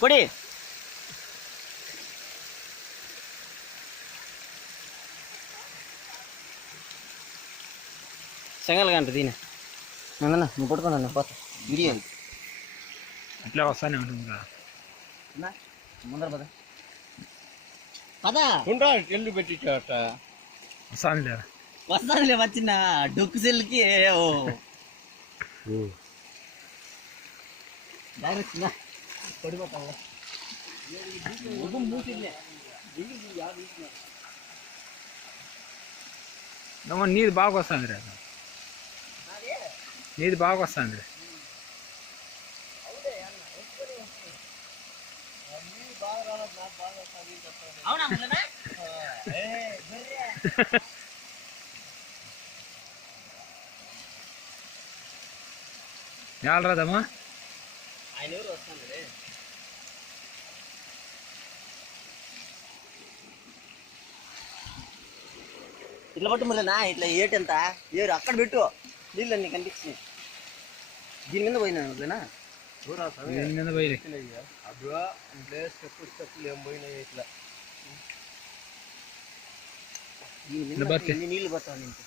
కొడి సెంగల్ గంట దీని నందన్న నువ్వు పట్టుకున్నా పోతా వీడియో అట్లా వస్తానే ఉంటుంది ముందర పద పదా ఎల్లు పెట్టించాట వస్తానులే వస్తానులే వచ్చిన డొక్కు సెల్కి పడిపోతావు నీది బాగా వస్తుంది రే నీది బాగా వస్తుంది ఎవరు రాదమ్మా ఆయన ఎవరు వస్తాను ఇట్లా పట్టు మళ్ళీనా ఇట్లా ఏటెంత ఏరు అక్కడ పెట్టు నీళ్ళన్నీ కనిపిస్తున్నాయి దీని మీద పోయినా ఇట్లా దీని మీద పోయి అబ్బా స్టెప్పులు ఏం పోయినాయి ఇట్లా దీని మీద నీళ్ళు పడతావు నీకు